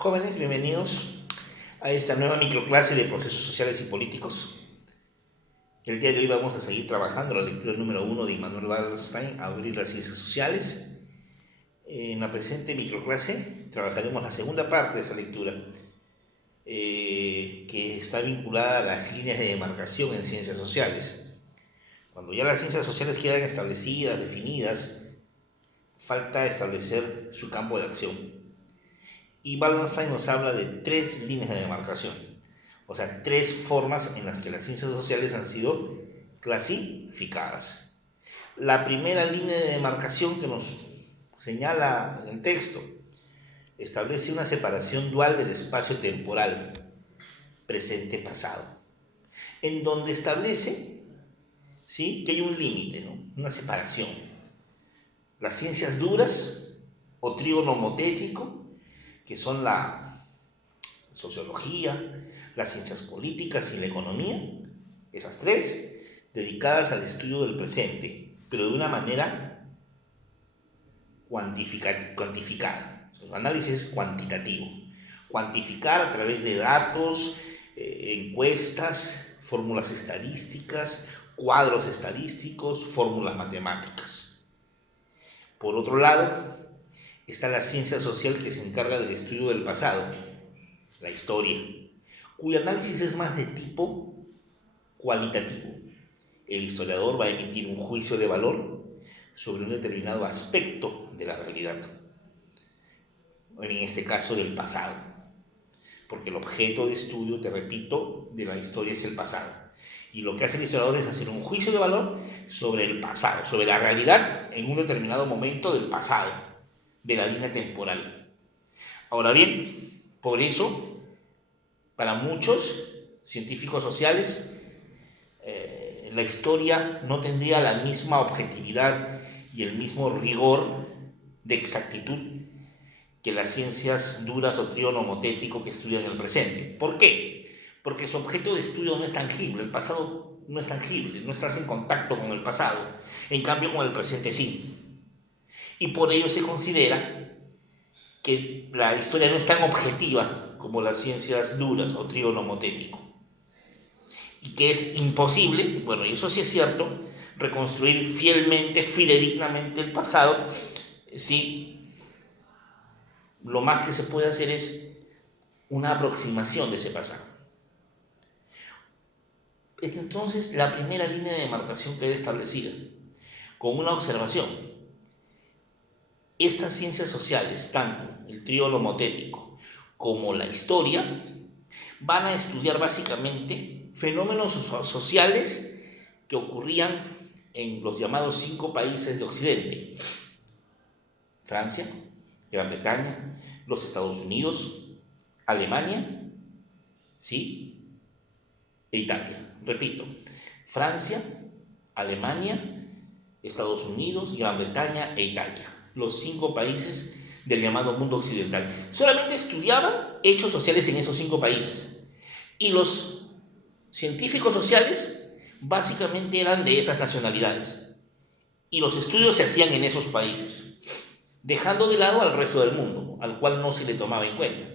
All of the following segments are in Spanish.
Jóvenes, bienvenidos a esta nueva microclase de procesos sociales y políticos. El día de hoy vamos a seguir trabajando la lectura número 1 de Immanuel Wallerstein, Abrir las ciencias sociales. En la presente microclase trabajaremos la segunda parte de esa lectura, que está vinculada a las líneas de demarcación en ciencias sociales. Cuando ya las ciencias sociales quedan establecidas, definidas, falta establecer su campo de acción. Y Wallerstein nos habla de 3 líneas de demarcación, o sea, 3 formas en las que las ciencias sociales han sido clasificadas. La primera línea de demarcación que nos señala en el texto establece una separación dual del espacio temporal, presente-pasado, en donde establece, ¿sí?, que hay un límite, ¿no?, una separación. Las ciencias duras o trígono homotético, que son la sociología, las ciencias políticas y la economía, esas 3, dedicadas al estudio del presente, pero de una manera cuantificada. El análisis cuantitativo. Cuantificar a través de datos, encuestas, fórmulas estadísticas, cuadros estadísticos, fórmulas matemáticas. Por otro lado, está la ciencia social, que se encarga del estudio del pasado, la historia, cuyo análisis es más de tipo cualitativo. El historiador va a emitir un juicio de valor sobre un determinado aspecto de la realidad, en este caso del pasado, porque el objeto de estudio, te repito, de la historia es el pasado. Y lo que hace el historiador es hacer un juicio de valor sobre el pasado, sobre la realidad en un determinado momento del pasado, de la línea temporal. Ahora bien, por eso, para muchos científicos sociales, la historia no tendría la misma objetividad y el mismo rigor de exactitud que las ciencias duras o trígono homotético que estudian el presente. ¿Por qué? Porque su objeto de estudio no es tangible, el pasado no es tangible, no estás en contacto con el pasado, en cambio con el presente sí. Y por ello se considera que la historia no es tan objetiva como las ciencias duras o trígono homotético, y que es imposible, bueno, y eso sí es cierto, reconstruir fielmente, fidedignamente el pasado. Sí, lo más que se puede hacer es una aproximación de ese pasado. Entonces, la primera línea de demarcación queda establecida con una observación: estas ciencias sociales, tanto el trígono homotético como la historia, van a estudiar básicamente fenómenos sociales que ocurrían en los llamados 5 países de Occidente: Francia, Gran Bretaña, los Estados Unidos, Alemania, ¿sí?, e Italia. Repito: Francia, Alemania, Estados Unidos, Gran Bretaña e Italia. Los 5 países del llamado mundo occidental. Solamente estudiaban hechos sociales en esos 5 países. Y los científicos sociales básicamente eran de esas nacionalidades. Y los estudios se hacían en esos países, dejando de lado al resto del mundo, al cual no se le tomaba en cuenta.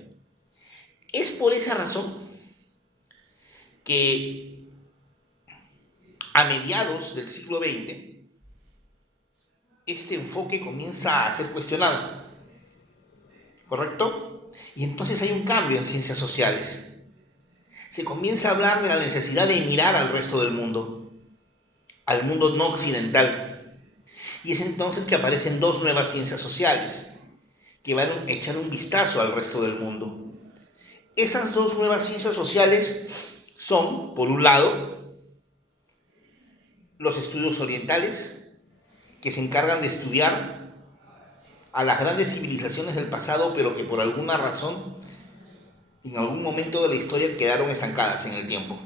Es por esa razón que a mediados del siglo XX este enfoque comienza a ser cuestionado, ¿correcto? Y entonces hay un cambio en ciencias sociales. Se comienza a hablar de la necesidad de mirar al resto del mundo, al mundo no occidental. Y es entonces que aparecen 2 nuevas ciencias sociales que van a echar un vistazo al resto del mundo. Esas 2 nuevas ciencias sociales son, por un lado, los estudios orientales, que se encargan de estudiar a las grandes civilizaciones del pasado, pero que por alguna razón, en algún momento de la historia, quedaron estancadas en el tiempo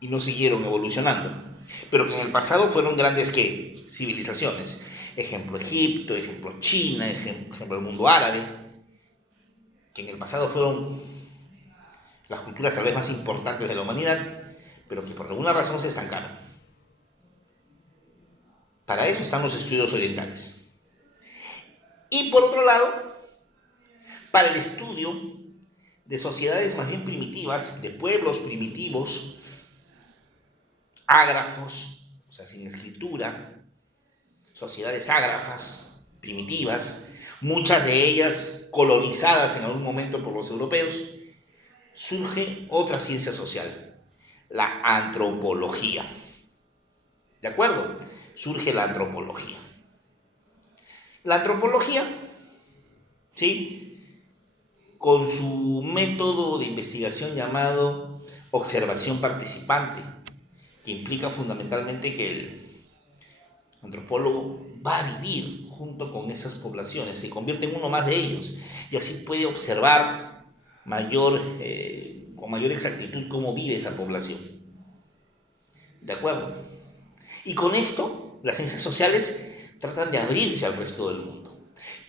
y no siguieron evolucionando, pero que en el pasado fueron grandes civilizaciones. Ejemplo Egipto, ejemplo China, ejemplo el mundo árabe, que en el pasado fueron las culturas tal vez más importantes de la humanidad, pero que por alguna razón se estancaron. Para eso están los estudios orientales. Y por otro lado, para el estudio de sociedades más bien primitivas, de pueblos primitivos, ágrafos, o sea, sin escritura, sociedades ágrafas, primitivas, muchas de ellas colonizadas en algún momento por los europeos, surge otra ciencia social, la antropología. ¿De acuerdo? Surge la antropología. La antropología, ¿sí?, con su método de investigación llamado observación participante, que implica fundamentalmente que el antropólogo va a vivir junto con esas poblaciones, se convierte en uno más de ellos y así puede observar con mayor exactitud cómo vive esa población. ¿De acuerdo? Y con esto, las ciencias sociales tratan de abrirse al resto del mundo.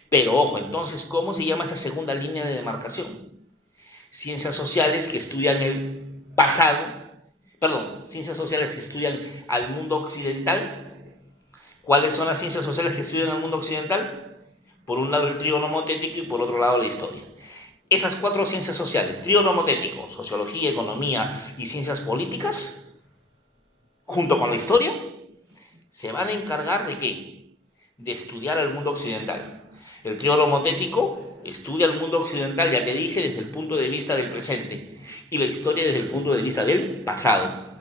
Pero ojo, entonces, ¿cómo se llama esta segunda línea de demarcación? Ciencias sociales que estudian el pasado, ciencias sociales que estudian al mundo occidental. ¿Cuáles son las ciencias sociales que estudian al mundo occidental? Por un lado el trío nomotético y por otro lado la historia. Esas cuatro ciencias sociales, trío nomotético, sociología, economía y ciencias políticas, junto con la historia, se van a encargar ¿de qué? De estudiar al mundo occidental. El trío nomotético estudia el mundo occidental, ya te dije, desde el punto de vista del presente, y la historia desde el punto de vista del pasado.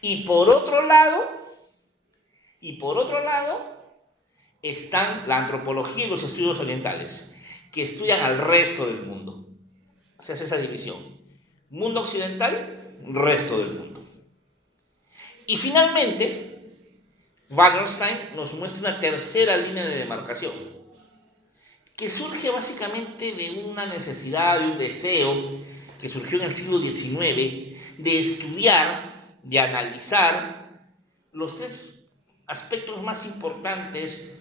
Y por otro lado, están la antropología y los estudios orientales, que estudian al resto del mundo. Se hace esa división. Mundo occidental, resto del mundo. Y finalmente, Wallerstein nos muestra una tercera línea de demarcación, que surge básicamente de una necesidad, de un deseo, que surgió en el siglo XIX, de estudiar, de analizar los tres aspectos más importantes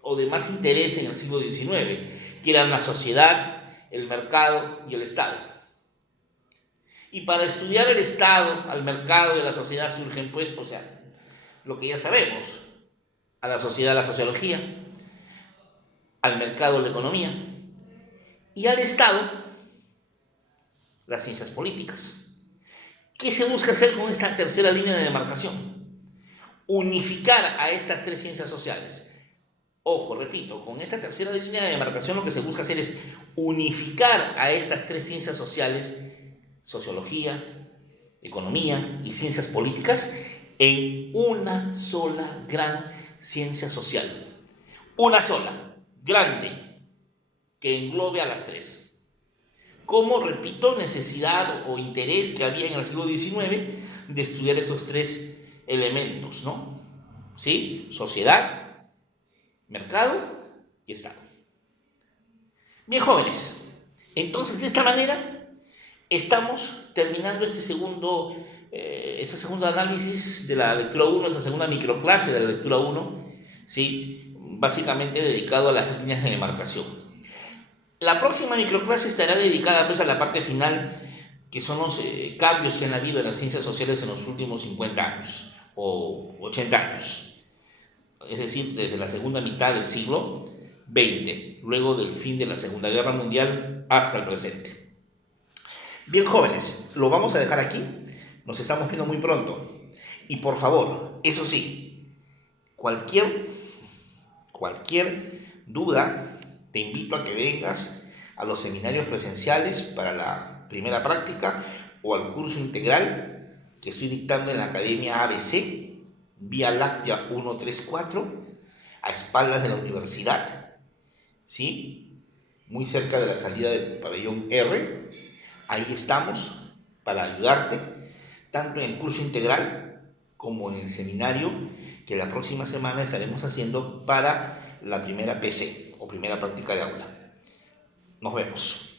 o de más interés en el siglo XIX, que eran la sociedad, el mercado y el Estado. Y para estudiar el Estado, al mercado y a la sociedad surgen, pues, lo que ya sabemos: a la sociedad la sociología, al mercado la economía y al Estado las ciencias políticas. ¿Qué se busca hacer con esta tercera línea de demarcación? Unificar a estas tres ciencias sociales. Ojo, repito, con esta tercera línea de demarcación lo que se busca hacer es unificar a estas tres ciencias sociales, sociología, economía y ciencias políticas, en una sola gran ciencia social. Una sola, grande, que englobe a las tres. Como, repito, necesidad o interés que había en el siglo XIX de estudiar estos tres elementos, ¿no? ¿Sí? Sociedad, mercado y Estado. Bien, jóvenes, entonces de esta manera estamos terminando este segundo análisis de la lectura 1, esta segunda microclase de la lectura 1, ¿sí?, básicamente dedicado a las líneas de demarcación. La próxima microclase estará dedicada pues a la parte final, que son los cambios que han habido en las ciencias sociales en los últimos 50 años o 80 años, es decir, desde la segunda mitad del siglo XX, luego del fin de la Segunda Guerra Mundial hasta el presente. Bien, jóvenes, lo vamos a dejar aquí, nos estamos viendo muy pronto, y por favor, eso sí, cualquier duda, te invito a que vengas a los seminarios presenciales para la primera práctica o al curso integral que estoy dictando en la Academia ABC, Vía Láctea 134, a espaldas de la universidad, ¿sí?, muy cerca de la salida del pabellón R. Ahí estamos para ayudarte, tanto en el curso integral como en el seminario que la próxima semana estaremos haciendo para la primera PC o primera práctica de aula. Nos vemos.